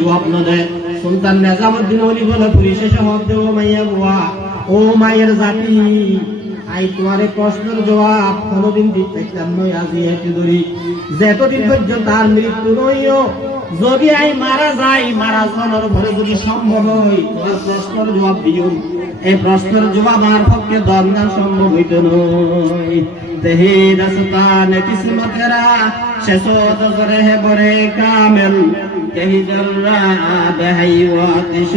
জবাব না দেয়। সুলতান নিজামউদ্দিন ওলি বলে পরিশেষে মত দেব মাইয়া বুয়া, ও মায়ের জাতি, আই তোমার প্রশ্নের জবাব কোনদিন দিতে নই, আজি এটি ধরি যতদিন পর্যন্ত তার মৃত্যু নইও, যদি আই মারা যাই, মারা যাওয়ার পরে যদি সম্ভব হয় তোমার প্রশ্নের জবাব দিও। এই প্রশ্নের জবাব আর পক্ষে দরকার সম্ভব হইত নয়। দেহে দস্তান কিসমতেরা শেষত করে হে বরে কামেল, কেহি জর্রা দেহাই ওয়াতিশ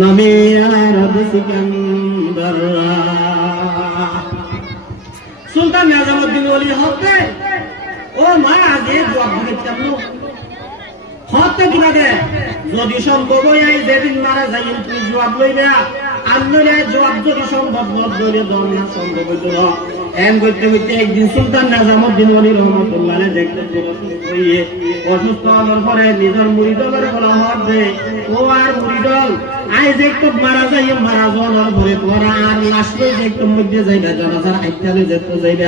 নমিয়ার সিকান্দার। সুলতান নিজামউদ্দিন ওলি হতে ও মা আগে জবাব দিতে হতে কিনা দে, যদি সম্ভব হয় যেদিন মারা যাই তুমি জবাব লইবে, আনলে জবাব যদি সম্ভব ধরে দরকার সম্ভব হইত। এম করতে হইতে একদিন সুলতান নিজামউদ্দিন ওলি রহমতুল্লাহ দেখতে অসুস্থ হওয়ার পরে নিজের মুরিদলের বলা হওয়ার যে ও আর মুরিদল আই যে একটু মারা যাই, মারা যাওয়ার পরে তোরা আর লাশ লই যে একটু মধ্যে যাইবে, জনাজার হাইতালে যেতে যাইবে,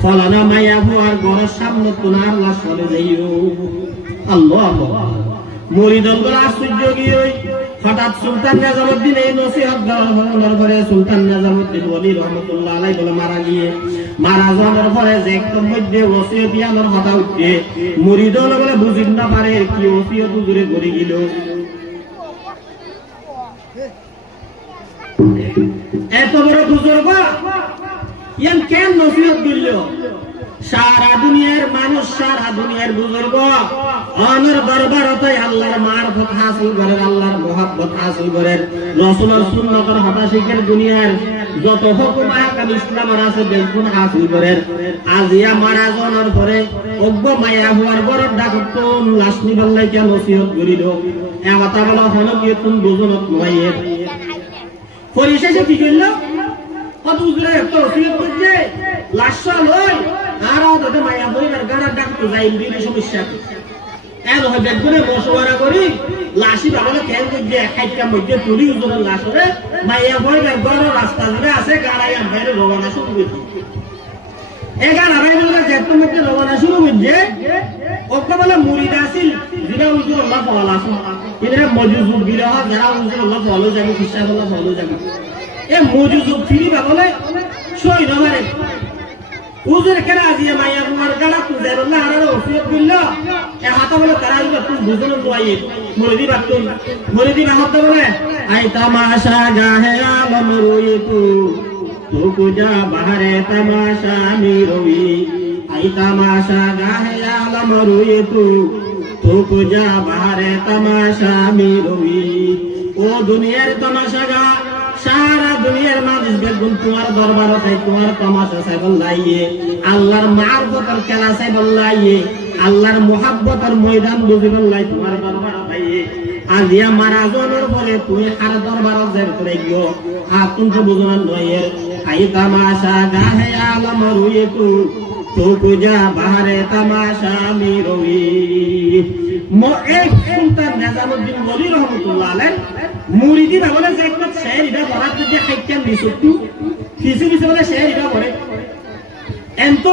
ফলানা মাইয়া আর ঘরের সামনে তোনার লাশ চলে যাইও। আল্লাহ মুরিদল বলে আশ্চর্য গিয়ে হঠাৎ সুলতান নিজামউদ্দিন এই নসিহত দেওয়ার পরে সুলতান নিজামউদ্দিন ওলি রহমতুল্লাহ আলাইহি বলে মারা যাওয়ার পরে যে একদম মধ্যে ওসিয়ত ইয়ানোর কথা উঠে মুরিদল বলে বুঝিন না পারে কি ওসিয়ত জুড়ে করে গেল। এত বড় বুজুর্গ ইয়ান কেন নসিহত দিল? সারা দুনিয়ার মানুষ, সারা দুনিয়ার বুজুর্গ আমার দরবারতে আল্লাহর মারফত হাসিল করেন, আল্লাহর মহব্বত হাসিল করেন, রাসূলের সুন্নতের হতা শিখের দুনিয়ার যত হুকুম আহকাম ইসলামের আছে দেখুন হাসিল করেন। আজিয়া মারা যাওয়ার পরে অজ্ঞ মায়া হওয়ার বড় ডাকুন লাশ নিবার লাইকা নসিহত করিল। এ কথা বলা হলো কি তুমি বুঝনত নয়। পরিশেষে কি করল? কত উজরে একটা নসিহত করছে লাশ লই আর ওদের মায়া হইবার গাড়ার ডাকতে যাই দিলে সমস্যা এর হয় দেখবনে বসবারা করি লাশি বাবালে কেন যে খাইটা মধ্যে তুলি উজরের লাশ হবে মায়া হইবার বড় রাস্তা ধরে আছে গাড়াই বাইরে রওনা শুরু করছি। এই গাড়া বাইরে যেত মধ্যে রওনা শুরু করছে ওকে বলে মুরিদ আসিল যেটা উজর আল্লাহ পাওয়াল আছে, এরা মজুজুব বিরহ যারা উজর আল্লাহ পাওয়ালো যাবে, খ্রিস্টান আল্লাহ পাওয়ালো যাবে, এ মজুজুব ফিরি বাবলে সই নমারে উজুর কেন আজিয়ে মাইয়া বুয়ার গাড়া তুই যাই বললে আর ওসিয়ত করল। এ হাতা বলে তারা তুই বুঝল দোয়াই মরিদি বাতুল মরিদি বাহত বলে আই তামাশা গাহে আলম রই তু কুজা বাহারে তামাশা আমি রই, আই তামাশা গাহে আলম রই তু কুজা বাহারে তামাশা আমি রই। ও দুনিয়ার তামাশা গা, সারা দুনিয়ার মানুষ দেখুন তোমার দরবারতে তোমার তামাশা চাই বললাইয়ে, আল্লাহর মারফতের খেলা চাই বললাইয়ে, আল্লাহর মুহাব্বতের ময়দান বুঝি বললাই তোমার দরবারতে। আজিয়া মারা যাওয়ার পরে তুমি আর দরবারত যাই করে গিয়ে আতুন তো বুঝান নয়। আই তামাশা গাহে আলম রুয়ে তু কুজা বাহারে তামাশা আমি রই। এক সুলতান নিজামউদ্দিন ওলি রহমতুল্লাহ আলাইহি মুরিদি বলে যে একটা শের ইটা বরাত যে হাইকাম দিছতু কিছু কিছু বলে শের ইটা পড়ে এন্ত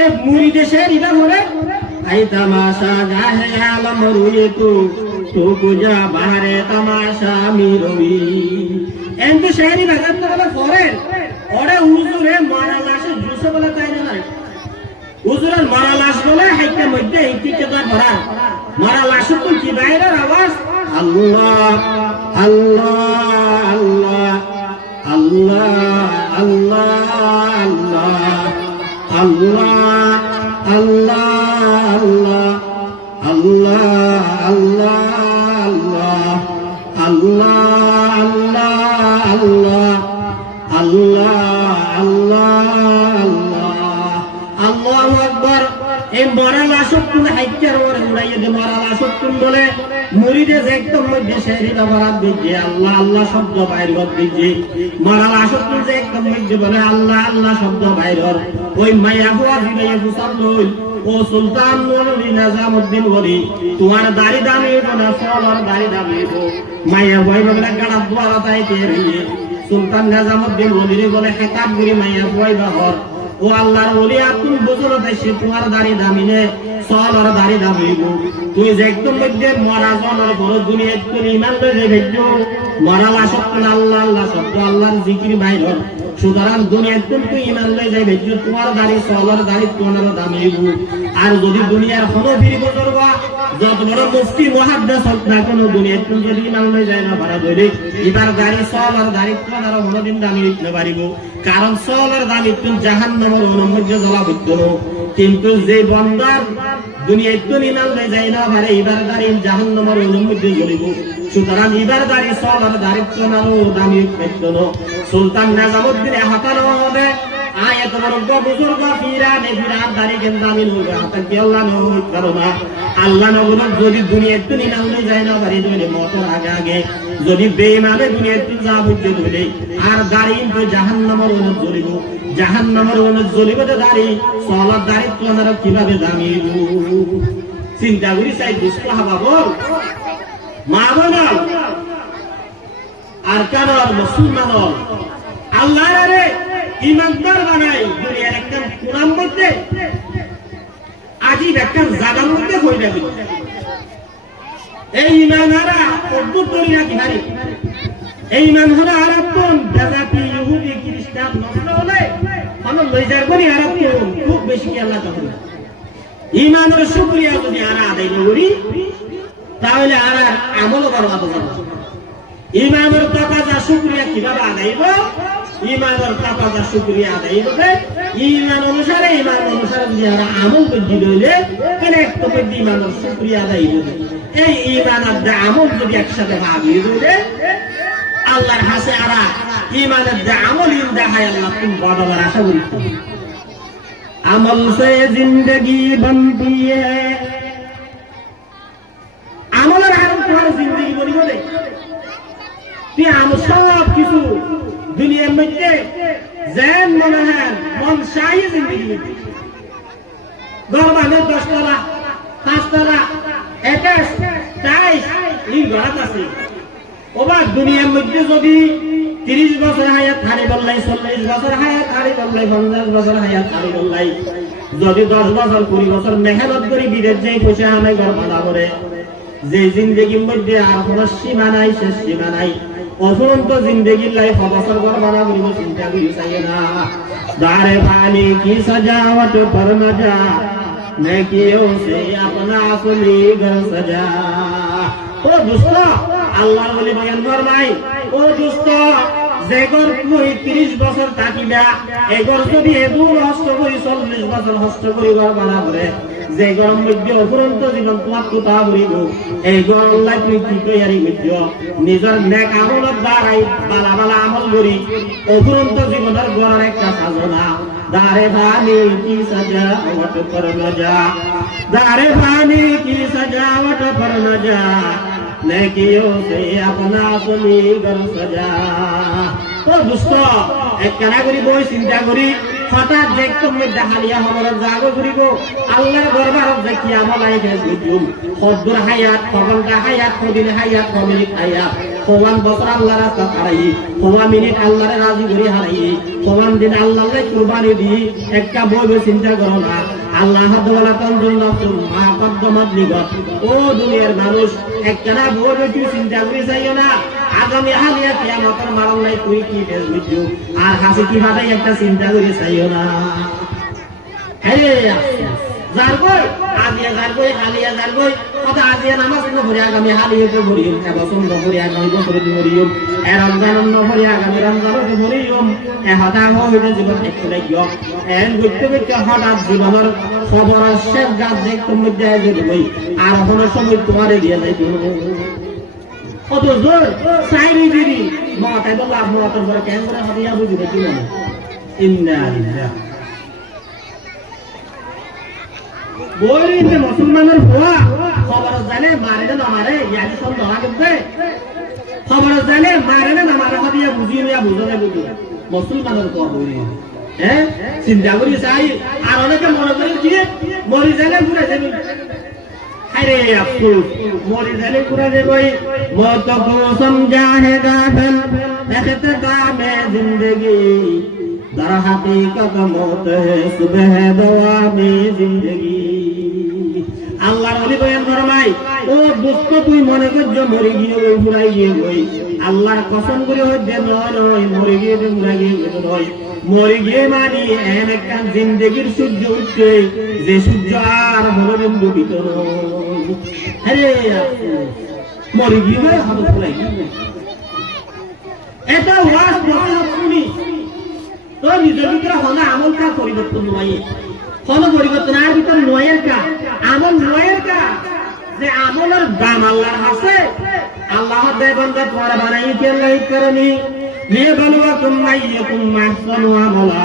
এ মুরিদে শের ইটা পড়ে আই তামাশা গাহে আলম রুয়ে তু কুজা বাহারে তামাশা আমি রই। এন্ত শেরি বাগাত বলে পড়ে ওরে হুজুরে মারা লাশে জুসে বলে তাই না, হুজুরের মারা লাশ বলে হাইকাম মধ্যে এইটিকে তো ভরা মারা লাশে তো কি বাইরের আওয়াজ আল্লাহ আল্লাহ আল্লাহ আল্লাহ আল্লাহ আল্লাহ আল্লাহ আল্লাহ আল্লাহ আল্লাহ আল্লাহ আল্লাহ আল্লাহ আল্লাহু আকবার। এই মরা লাশক তুমি হাইকার ওরে উড়াইয়ে দে মরা লাশক তুমি বলে মুরিদে যে একদম মধ্যে শেরিটা বরাত দিচ্ছে আল্লাহ আল্লাহ শব্দ বাইর দিচ্ছে, মরা লাশক তুমি যে একদম মধ্যে বলে আল্লাহ আল্লাহ শব্দ বাইর। ওই মাইয়া হুয়া জিবাইয়া ফুসাল লই ও সুলতান ওলি নিজামউদ্দিন ওলি তোমার দাড়ি দামিব না সলর দাড়ি দামিব মাইয়া হুয়া বলে গাড়া দোয়ারা তাইতে রইয়ে সুলতান নিজামউদ্দিন ওলি বলে খেতাব করি মাইয়া হুয়া বাহর ও আল্লাহর ওলি আপনি বুঝলো তাই সে তোমার দাড়ি দামি নে সবার দাড়ি দামি তুই যে একদম মধ্যে মরা জনের বড় দুনিয়া তুই ইমান লয়ে যাবে মরা লাশত আল্লাহ আল্লাহ শব্দ আল্লাহর জিকির বাইর সুতরাং দুনিয়া তুই ইমান লয়ে যাবে তোমার দাড়ি সবার দাড়ি তোমার দামি আর যদি দুনিয়ার হনফির বুজুর্গ যত বড় মুফতি মুহাদ্দিস হোক না কোন দুনিয়া তুই যদি ইমান লয়ে যায় না ভাড়া ধরে এবার দাড়ি সবার দাড়ি তোমার হনদিন দামি হইতে পারিব কারণ সবার দামি তুই জাহান্নামের অনুমোদ্য জ্বলা হইতো কিন্তু যে বন্দার দুনিয়ায় তো ইমান লয়ে যায় না ভাড়া এবার দাড়ি জাহান্নামের অনুমোদ্য জ্বলিব সুতরাং এবার দাড়ি সবার দাড়ি তোমার দামি হইতো না সুলতান নিজামউদ্দিন হাতানো হবে আয়াত বড় বুজুর্গ ফিরানে ফিরান দাড়ি কেন আমি লইবা হাতে কি আল্লাহ নয় করোনা আল্লাহ নগর যদি দুনিয়ায় তো ইমান লয়ে যায় না ভাড়া ধরে মতর আগে আগে যদি বেঈমানে দুনিয়ায় তো যা বুঝতে ধরে আর দাড়ি তো জাহান্নামের অনুমোদ্য জ্বলিব জাহান্নামের অনুমোদ্য জ্বলিব তো দাড়ি সলার দাড়ি তোমার কিভাবে দামি চিন্তা করি চাই দুষ্ট হবা বল মা বোনাল আর কারণ মুসলমান আল্লাহ রে ইমানদার বানাই দুনিয়ার একটা কোরআন মধ্যে আজিব একটা জায়গার মধ্যে হয়ে যাবে এই ইমানারা অদ্ভুত করি না কি হারি এই ইমান হলো আরাপন জাজাতি ইহুদি খ্রিস্টান নষ্ট হলে আমার লইজার করি আরাপন খুব বেশি কি আল্লাহ তখন ইমানের শুকরিয়া যদি আরা আদায় করি তাহলে আর আমল বরবাদ হবে ইমানের তাকাজা শুকরিয়া কিভাবে আদায় হবে ইমানের তাকাজা শুকরিয়া আদায় হবে ইমান অনুসারে যদি আর আমল বৃদ্ধি হইলে কেন একটা বৃদ্ধি ইমানের শুকরিয়া আদায় হবে এই ইমান আর আমল যদি একসাথে ভাবিয়ে দিলে আল্লাহর হাসে আরা ইমানের আমল দেখায় আল্লাহ তুমি বদলার আশা করি আমল সে জিন্দগি बनती है আমলের আরো তোমার জিন্দগি বলি বলে তুই আমল সব কিছু দুনিয়ার মধ্যে যেন মনে হয় মন চাই জিন্দগি গরবানে 10 তলা 5 তলা 21 এই ঘর আছে ওবা দুনিয়ার মধ্যে যদি 30 বছর হায়াত হারি বললাই 40 বছর হায়াত হারি বললাই 50 বছর হায়াত হারি বললাই যদি 10 বছর 20 বছর মেহনত করি বিদেশ যাই পয়সা আমায় ঘর বাঁধা করে যে জিন্দগির মধ্যে আর কোনো সীমা নাই শেষ সীমা নাই অফুরন্ত জিন্দগির লাইফ বছর ঘর বাঁধা করিব চিন্তা করি চাই না দারে পানি কি সজাওয়াত पर न जा নেকিও সে अपना असली घर सजा ও দোস্ত আল্লাহর ওলি বয়ান ফরমাই ও দোস্ত যে ঘর তুই 30 বছর থাকিবা এই ঘর যদি এদুর হস্ত করি 40 বছর হস্ত করি ঘর বানা করে যে ঘরের মধ্যে অপরন্ত জীবন তোমার কোথা বলিব এই ঘর আল্লাহ তুই কি তৈরি করছ নিজের নেক আমলের দ্বারাই বালা বালা আমল করি অপরন্ত জীবনের ঘরের একটা সাজনা দারে ভানি কি সজাওয়াত पर न जा दारे भानी की सजावट पर न जा নেকিও সে अपना असली घर सजा ও দোস্ত এক কানা করি বই চিন্তা করি হঠাৎ দেখতুম মধ্যে হালিয়া হমর জাগো করিব আল্লাহর দরবারত দেখি আমার লাইফে বুঝুম হদ্দুর হায়াত কবলটা হায়াত কদিন হায়াত কমিনিক হায়াত কোমান বছর আল্লাহর রাস্তা হারাই কোমান মিনিট আল্লাহর রাজি করি হারাই কোমান দিন আল্লাহর কুরবানি দি একটা বই চিন্তা করো না আল্লাহ হাদওয়ালা তনজুল নাফসুল মা কদ্দমাত লিগত ও দুনিয়ার মানুষ একখানা বই তুই চিন্তা করি চাইও না আগামী হালিয়া কিয়ামতের মারণ নাই তুই কি বেশ বুঝছো আর হাসি কি ভাবে একটা চিন্তা করে চাইও না আরে যার কই আজিয়া যার কই হালিয়া যার কই কথা আজিয়া নামাজ ন পড়ি আগামী হালিয়া তো পড়িম এবছর ন পড়ি আগামী বছর দি পড়িম এ রমজান ন পড়ি আগামী রমজান তো পড়িম এ হদা হইতে জীবন একটু লাগিও এন গইতে গইতে হঠাৎ জীবনের খবর শেষ গাছ দেখতে মধ্যে যদি বই আর কোনো সময় তোমারে দিয়ে যাই কত জোর সাইরি দিদি মাথায় বললা মাথার পরে কেন করে হাতিয়া বুঝিবে কি মানে ইন্না লিল্লাহ বইরে মুসলমানের ভুয়া খবর জানে মারে না মারে ইয়াদি সব ধরা করতে খবর জানে মারে না মারে হাতিয়া বুঝিয়ে না বুঝলে বুঝি মুসলমানের ভুয়া বইরে হ্যাঁ চিন্তা করি চাই আর অনেকে মনে করে কি মরি জানে পুরা যাবে अरे अफसोस मोरी जाने पूरा दे कोई मौत को समझा है गाफिल इख्तिताम जिंदगी दर हकीकत मौत है सुबह दवामे जिंदगी। আল্লাহর ওলি বয়ান ফরমাই, ও দুঃখ তুই মনে করছ মরে গিয়ে ওই ঘুরাই গিয়ে ওই আল্লাহর কসম করে হচ্ছে নয় নয়, মরে গিয়ে ঘুরাই গিয়ে নয়, মরে গিয়ে মানে এমন একটা জিন্দগির সূর্য উঠছে যে সূর্য আর হলো বিন্দু ভিতর। আরে মরে গিয়ে হবে ঘুরাই গিয়ে এটা ওয়াজ বসে শুনি তো নিজের ভিতরে হলে আমল কা পরিবর্তন নয়, কোন পরিবর্তন আর ভিতর নয়ের কা আমল নয়ের কা যে আমলের দাম আল্লাহর আছে। আল্লাহ দেয় বান্দা তোমার বানাই কি আল্লাহ করনি লিয়াবলুয়াকুম আইয়াকুম আহসানু আমালা।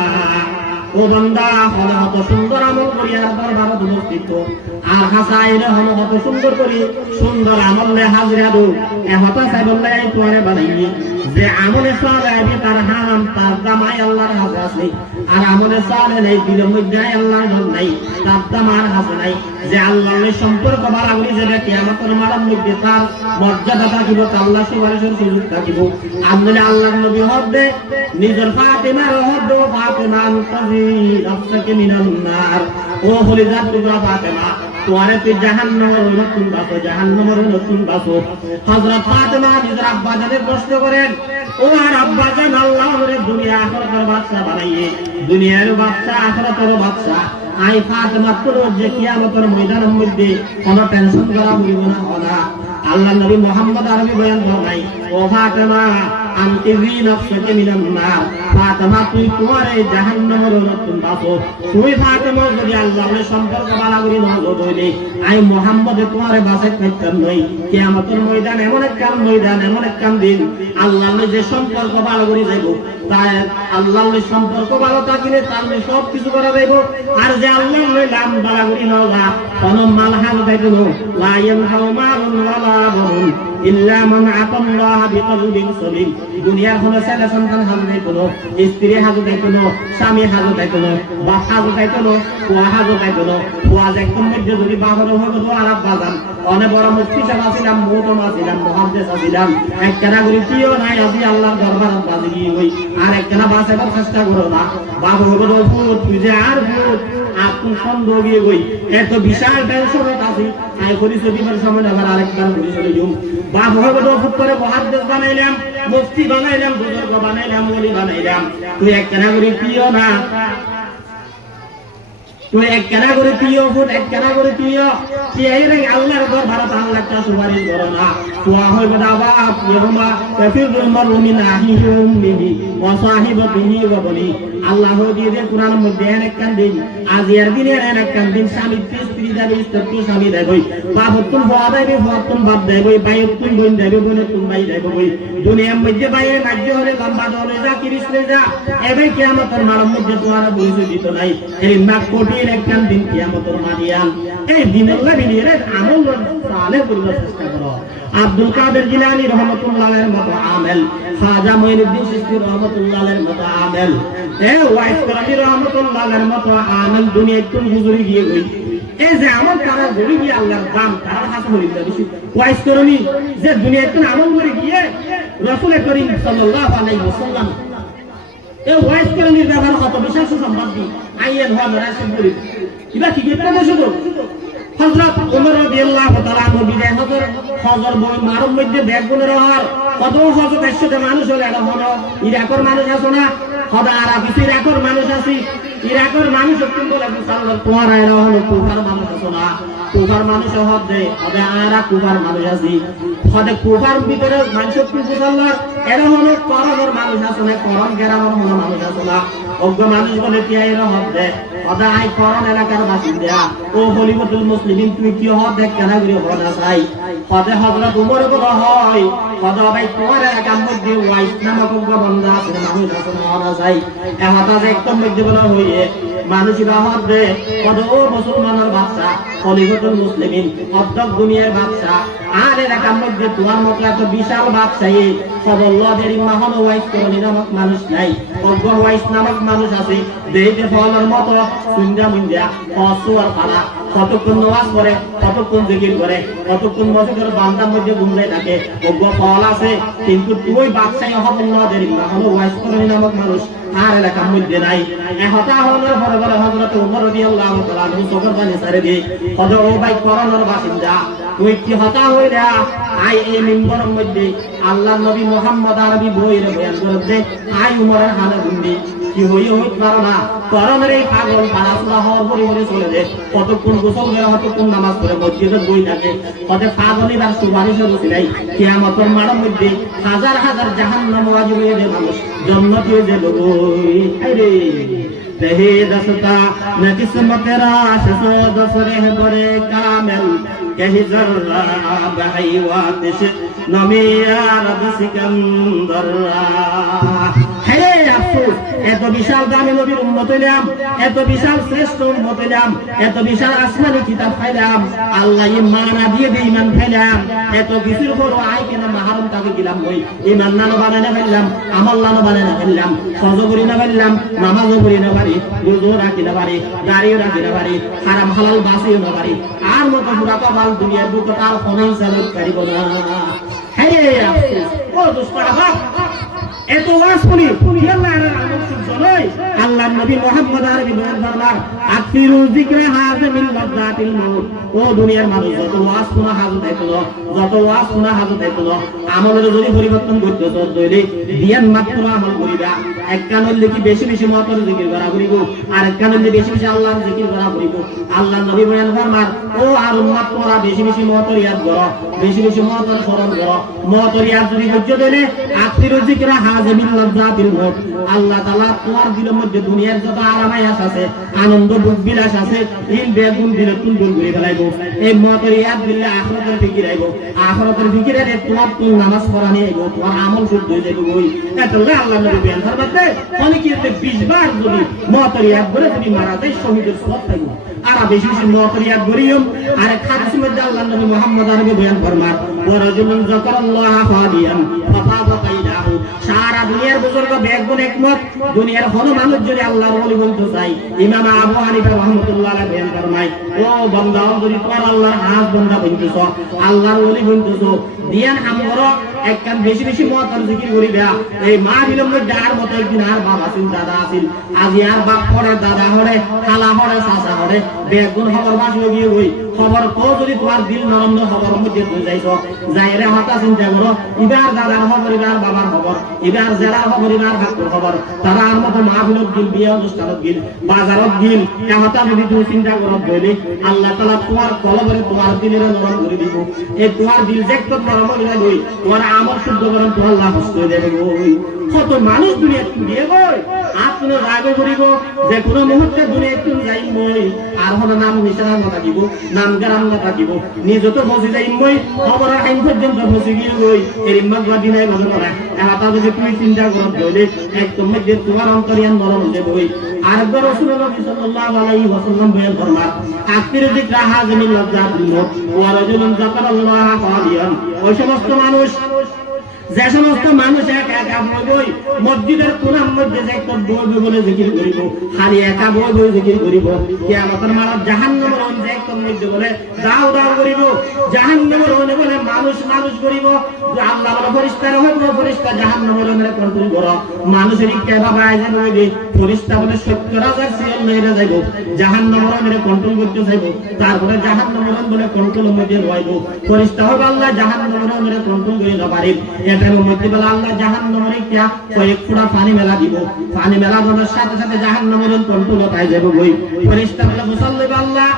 ও বান্দা হলে কত সুন্দর আমল করি আর দরবার উপস্থিত আর হাসাইলে হলে কত সুন্দর করি সুন্দর আমল লে হাজিরা দো এ হতা সাইবল্লাই আই তোমারে বানাই যে আমলে সালে তার হারাম তার দামাই আল্লাহর হাতে আছে আর আমলে সালে নাই দিলের মধ্যে আল্লাহর ঘর নাই তার দামার হাতে নাই। যে আল্লাহর সম্পর্ক বাড়াবি যেটা কিয়ামতের মাঠের মধ্যে তার মর্যাদা থাকিব, আল্লাহ সুবহানাহু সুযোগ থাকিব। আমলে আল্লাহর নবী হবে নিজের ফাতেমার হবে ফাতেমা মুতাজি নফসকে মিনান নার। ও হলি জাত টুকরা ফাতেমা তোমারে তুই জাহান্নামের নতুন বাসো, জাহান্নামের নতুন বাসো। হযরত ফাতেমা নিজের আব্বা জানের প্রশ্ন করেন, ও আর আব্বা জান আল্লাহ আমারে দুনিয়া আখিরাতের বাদশা বানাইয়ে, দুনিয়ার বাদশা আখিরাতের বাদশা। আই ফাতেমা তোর যে কিয়ামতের ময়দানের মধ্যে কোনো টেনশন করা হইব না না। আল্লাহ নবী মুহাম্মদ আরবি বয়ান ফরমাই, ও ফাতেমা আনতি জি নফসকে মিনান নার। ফাতেমা তুই তোমার এই জাহান্নামের নতুন বাসো। তুই ফাতেমা যদি আল্লাহর সম্পর্ক ভালো করে নজর হইলে আই মুহাম্মদ তোমারে বাঁচাই থাকতাম নই। কিয়ামতের ময়দান এমন একটা ময়দান, এমন একটা দিন আল্লাহর যে সম্পর্ক ভালো করে যাইব, তাই আল্লাহর সম্পর্ক ভালো থাকলে তাহলে সব কিছু করা যাইব। আর যে আল্লাহর নাম ভালো করে নজা কোন মাল হাল দেখলো লা ইয়ানহাউ মালুন ওয়ালা বানুন ইল্লা মান আতাল্লাহ বিকলবিন সলিম। দুনিয়ার কোন ছেলে সন্তান হাল দেখলো, স্ত্রী হাজু দেখলো, স্বামী হাজু দেখলো, বাপ হাজু দেখলো, কুয়া হাজু দেখলো। কুয়া দেখুন মধ্যে যদি বাবার হলো আরব বাজান অনেক বড় মুফতি সাহেব আছিলাম, মুহতম আছিলাম, মুহাদ্দিস আছিলাম, একখানা করে কিও নাই আজি আল্লাহর দরবারে বাজি গিয়ে হই আর একখানা বাঁচাবার চেষ্টা করো না। বাবা হলো ভূত তুই যে আর ভূত আপনি সন্দেহ গিয়ে হই এত বিশাল টেনশনত আছি আই করি দিবার সময় আবার আরেকবার ঘুরে চলে যাও। বাবা হলো ভূত করে মুহাদ্দিস বানাইলাম, মুফতি বানাইলাম, বুজুর্গ বানাইলাম, ওলি বানাইলাম। তুই একখানা করে কিও না, তুই একখানা করে পিও ফুট একখানা করে পিও পিয়াইরে আল্লাহর দরবারে আল্লাহ তা সুপারিশ করো না। তোয়া হইবে দাবা ইহমা কাফিরুল মারুমিন আহিহুম বিহি ওয়া সাহিবাতিহি ওয়া বনি। আল্লাহ দিয়ে যে কোরআনের মধ্যে একখান দিন আজিয়ার দিনের একখান দিন স্বামী স্ত্রী যাবে, স্ত্রী স্বামী দেবই, বাপ তুম বাবা দেবে, বাপ তুম বাপ দেবই, ভাই তুম বোন দেবে, বোন তুম ভাই দেবই। দুনিয়ার মধ্যে ভাইয়ের রাজ্য হলে লম্বা হলে যা কিরিসলে যা এবে কিয়ামতের মাঠের মধ্যে তোমার পরিচয় দিত নাই। এই মাক কোটির একখান দিন কিয়ামতের মারিয়ান এই দিনের লাভিনের আমল সালে করার চেষ্টা করো। আব্দুল কাদের জিলানী রহমাতুল্লাহের মতো আমেল, খাজা মঈনুদ্দিন চিশতি রহমাতুল্লাহের মতো আমেল, ওয়াইস করানি রহমাতুল্লাহের মতো আমেল দুনিয়া একটু হুজুরি গিয়ে গই। এই যে আমল তারা গড়ি গিয়ে আল্লাহর দাম তারা হাতে হয়ে যাবে। ওয়াইস করানি যে দুনিয়া একটু আমল করে গিয়ে রাসূল করিম সাল্লাল্লাহু আলাইহি ওয়াসাল্লাম এই ওয়াইস করানির ব্যাপারে কত বিশেষ সম্মান দি আইয়েন হওয়া রাসূল করিম ইবা কি গেতে শুধু হযরত ওমর রাদিয়াল্লাহু তাআলা বিদায় হজর বই মারুম মধ্যে ব্যাগগুলোর হর কত হজরত একসাথে মানুষ হলে এটা হলো ইরাকের মানুষ আছে না, সদা আরবি ইরাকের মানুষ আছে, ইরাকের মানুষ কিন্তু বলে মুসলমান তোমার এরা হলো কুফার মানুষ আছে না, কুফার মানুষ হদে সদা আরা কুফার মানুষ আছে, সদা কুফার ভিতরে মানুষ কি মুসলমান এরা হলো করমের মানুষ আছে না, করম গ্রামের হলো মানুষ আছে না। অজ্ঞ মানুষ বলে কি এরা হদে সদা আই করম এলাকার বাসিন্দা ও হলিউডুল মুসলিমিন তুই কি হদে কেন করে হদা চাই সদা হযরত ওমর বলা হয় সদা ভাই তোমার এলাকার মধ্যে ওয়াইস নামক অজ্ঞ বান্দা আছে মানুষ আছে না হদা চাই এ হদা যে একদম মধ্যে বলা হইয়ে মানুষেরা হদে কত ও মুসলমানের বাদশা হলিউডুল মুসলিমিন অর্ধক দুনিয়ার বাদশা আর এলাকার মধ্যে তোমার মতো এত বিশাল বাদশাহী সবল্লাদের ইমাহন ওয়াইস করে নামক মানুষ নাই। অজ্ঞ ওয়াইস নামক মানুষ আছে দেইতে ফলের মতো সুন্দা মুন্দা অসুয়ার পালা কতক্ষণ নামাজ পড়ে কতক্ষণ জিকির করে কতক্ষণ মসজিদের বান্দার মধ্যে গুঞ্জাই থাকে অজ্ঞ ফল আছে কিন্তু তুই বাদশাহী হবন না দেরি না হলো ওয়াইস করি নামক মানুষ আর এলাকার মধ্যে নাই হতা হওয়ার পরে বলে হযরত ওমর রাদিয়াল্লাহু তাআলা আনহু চোখের পানি ছেড়ে দিয়ে হযরত ও ভাই করোনার বাসিন্দা তুই কি হতা হইরা আই এই মিম্বরের মধ্যে আল্লাহর নবী মুহাম্মদ আরবি বইরে বয়ান করতে আই উমরের হালে গুন্ডি কি হইতে পারো না করোনার এই পাগল পাড়াশোনা হওয়ার পরে পরে চলে যায় কতক্ষণ গোসল করে কতক্ষণ নামাজ পড়ে মসজিদে বই থাকে কত পাগলই আর সুপারিশ বসে নাই কিয়ামতের মাঠের মধ্যে হাজার হাজার জাহান্নাম ওয়াজিব হয়ে যায় মানুষ जन्नत ये लोगोई अरे रहे दसता न किस्मत राश सो दसरे बरे कामिल कहीं जर्रा बहई वातिश नमिया रब सिकंदर হে আফসোস এত বিশাল দামি নবীর উম্মত হইলাম এত বিশাল শ্রেষ্ঠ উম্মত হইলাম এত বিশাল আসমানি কিতাব পাইলাম আল্লাহ ঈমান না দিয়ে দিয়ে ঈমান পাইলাম এত কিছুর পর আই কেন মাহরম তাকে দিলাম কই ঈমান না বানানো পাইলাম আমল না বানানো পাইলাম ফরজ করি না পাইলাম নামাজ করি না পারি রোজা রাখি না পারি দাড়ি রাখি না পারি হারাম হালাল বাসি না পারি আর মত পুরা কপাল দুনিয়ার বুক তার কোনই চালক করিব না হে আফসোস ও দুষ্পাড়া বাপ এত ওয়াজ করি আল্লাহর আমল শুনছো নয় আল্লাহর নবী মুহাম্মদ আরবি বয়ান করলাম আকসিরু যিকরা হাযা মিন লাযাতিল মাউত ও দুনিয়ার মানুষ যত ওয়াজ শোনা হাজত দেখলো যত ওয়াজ শোনা হাজত দেখলো আমলের যদি পরিবর্তন করতে চাও তাহলে দিয়ান মাত্র আমল করিবা এক কানলে কি বেশি বেশি মতর জিকির করা করিব আর এক কানলে বেশি বেশি আল্লাহর জিকির করা করিব আল্লাহর নবী বয়ান ফরমান ও আর উম্মত তোমরা বেশি বেশি মতর ইয়াদ করো বেশি বেশি মতর স্মরণ করো মতর ইয়াদ যদি হজ্জ দিলে আকসিরু যিকরা আল্লাহ তাআলা তোমার দিলের মধ্যে দুনিয়ার যত আরামায়াস আছে আনন্দ ভোগ বিলাস আছে এই বেগুন দিলে তুলতুল করে ফেলাইবো এই মতের ইয়াদ দিলে আখিরাতের ফিকির আইব আখিরাতের ফিকিরে তোমার তুল নামাজ পড়া নিয়ে আইব তোমার আমল শুদ্ধ হয়ে যাবে ওই এতলে আল্লাহ নবী বয়ান ফরমাতে অনেকেতে 20 বার যদি মতের ইয়াদ করে যদি মারা যায় শহীদের সওয়াব পাইবো আর বেশি বেশি মতের ইয়াদ করিও আর হাদিসের মধ্যে আল্লাহ নবী মুহাম্মদ আরবি বয়ান ফরমান ওয়া রাজুলুন যাকারাল্লাহ খাদিয়ান ফাফাদা কাইদাহু সারা দুনিয়ার বুজুর্গ বেগুন একমত দুনিয়ার কোন মানুষ যদি আল্লাহর ওলি বলতে চাই ইমাম আবু হানিফা রাহমাতুল্লাহ আলাইহি বয়ান ফরমায় ও বান্দা যদি তোর আল্লাহর হাত বান্দা বলতেছ আল্লাহর ওলি বলতেছ দিয়ান আমরো একখান বেশি বেশি মতর জিকির করিবা এই মা বিলম্ব ডার মত একদিন আর বাবা আছেন দাদা আছেন আজি আর বাপ পড়ে দাদা হরে খালা হরে চাচা হরে বেগুন খবর বাস লগিয়ে ওই খবর কো যদি তোমার দিল নরম খবর মধ্যে তুই যাইছো যাইরে হতা চিন্তা করো ইবার দাদার খবর ইবার বাবার খবর ইবার জেলার খবর ইবার ভাগ্যর খবর তারা আর মতো মাহফিলত গিল বিয়ে অনুষ্ঠানত গিল বাজারত গিল হতা যদি তুই চিন্তা করো বলি আল্লাহ তাআলা তোমার কলবরে তোমার দিলের নরম করে দিব এই তোমার দিল দেখতে নরম হয়ে যাবে তোমার আমল শুদ্ধ করুন তো আল্লাহ খুশি হয়ে যাবে ওই কত মানুষ দুনিয়া দিয়ে গই আপনি রাগে করিব যে কোনো মুহূর্তে দুনিয়া একটু যাই মই আর হলো নাম নিশানা না থাকিব নাম গ্রাম না থাকিব নিজে তো বসে যাই মই খবর আইন পর্যন্ত বসে গিয়ে গই এর মাগবাদি নাই মনে করে এটা যদি তুমি চিন্তা করো তাহলে একদম মধ্যে তোমার অন্তরিয়ান নরম হয়ে যাবে ওই আরেকবার রাসূলুল্লাহ সাল্লাল্লাহু আলাইহি ওয়াসাল্লাম বয়ান ফরমান আখিরে যিকরা হাযিমিল লাযাতিল মাউত ওয়া রাজুলুন যাকারাল্লাহ খালিয়ান ওই সমস্ত মানুষ যে সমস্ত মানুষ এক একা বই মসজিদের কোনার মধ্যে যে একটা বই বলে জিকির করিব খালি একা বই জিকির করিব কিয়ামতের মাঠে জাহান্নামের অন্ধে একটা মধ্যে বলে দাও দাও করিব জাহান্নামের অন্ধে বলে মানুষ মানুষ করিব আল্লাহ বলে ফেরেশতার হইব ফেরেশতা জাহান্নামের অন্ধে কন্ট্রোল করো মানুষের কে বাবা আইছে বলে ফেরেশতা বলে 70000 সিএল মেরে যাইব জাহান্নামের অন্ধে কন্ট্রোল করতে যাইব তারপরে জাহান্নামের অন্ধে বলে কন্ট্রোলের মধ্যে রইব ফেরেশতা হবে আল্লাহ জাহান্নামের অন্ধে কন্ট্রোল করে না পারে এটার মধ্যে বলে আল্লাহ জাহান্নামের কি কয়েক ফোঁটা পানি মেলা দিব পানি মেলা দেওয়ার সাথে সাথে জাহান্নামের কন্ট্রোল হয়ে যাবে ওই ফেরেশতা বলে মুসাল্লিম আল্লাহ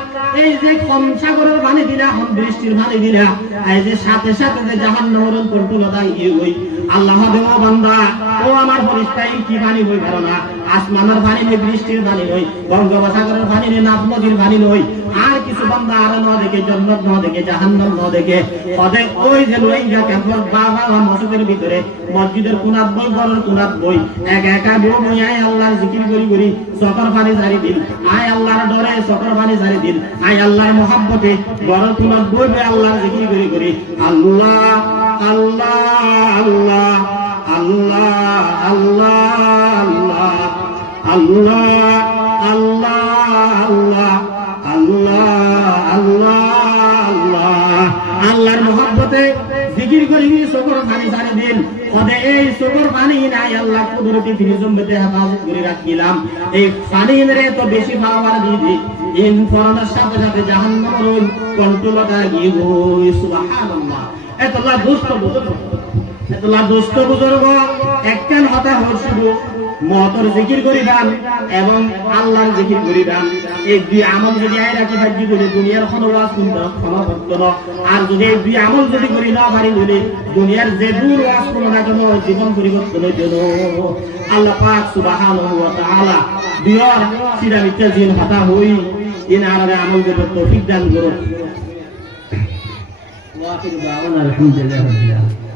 এই যে কম সাগরের পানি দিলা কম বৃষ্টির পানি দিলা এই যে সাথে সাথে যে জাহান্নামের কন্ট্রোল হয়ে গিয়ে ওই আল্লাহ দেওয়া বান্দা ও আমার ফেরেশতা কি পানি হই পারো না আসমানের পানি নেই বৃষ্টির পানি নই বঙ্গোপসাগরের পানি নেই নাফ নদীর পানি নই আর কিছু বান্দা আর না দেখে জান্নাত না দেখে জাহান্নাম না দেখে ওদের ওই যে রোহিঙ্গা ক্যাম্পের বাবা মসজিদের ভিতরে মসজিদের কোনাত বই ঘরের কোনাত বই এক একা বই আয় আল্লাহর জিকির করি করি সকর পানি জারি দিন আয় আল্লাহর ডরে সকর পানি জারি দিন আয় আল্লাহর মহব্বতে ঘরের কোনাত বই বই আল্লাহর জিকির করি করি আল্লাহ আল্লাহ আল্লাহ আল্লাহ আল্লাহ আল্লাহ আল্লাহ আল্লাহ আল্লাহ আল্লাহ আল্লাহ আল্লাহ আল্লাহর মহব্বতে জিকির করি চোখের পানি ছাড়ি দিন ওদে এই চোখের পানি নাই আল্লাহ কুদরতি তিনি জম্মতে হেফাজত করে রাখিলাম এই পানি রে তো বেশি পাওয়ার দিদি ইন ফরনার সাথে সাথে জাহান্নামের কন্ট্রোলটা গিয়ে গই সুবহানাল্লাহ এতলা দোস্ত বুজুর্গ এতলা দোস্ত বুজুর্গ একখান হতা হচ্ছিল মতর জিকির করিবান এবং আল্লাহর জিকির করিবান এই দুই আমল যদি আয় রাখি থাকি বলে দুনিয়ার কোনো ওয়াজ শুনতে ক্ষমা করতো না আর যদি এই দুই আমল যদি করি না পারি বলে দুনিয়ার যে দূর ওয়াজ কোনো না কোনো জীবন পরিবর্তনের জন্য আল্লাহ পাক সুবহানাহু ওয়া তাআলা দুয়ার সিরা মিথ্যা জিন হতা হই ইন আরারে আমল করতে তৌফিক দান করুন ওয়া আখিরু দাওয়ানা আলহামদুলিল্লাহি রাব্বিল আলামিন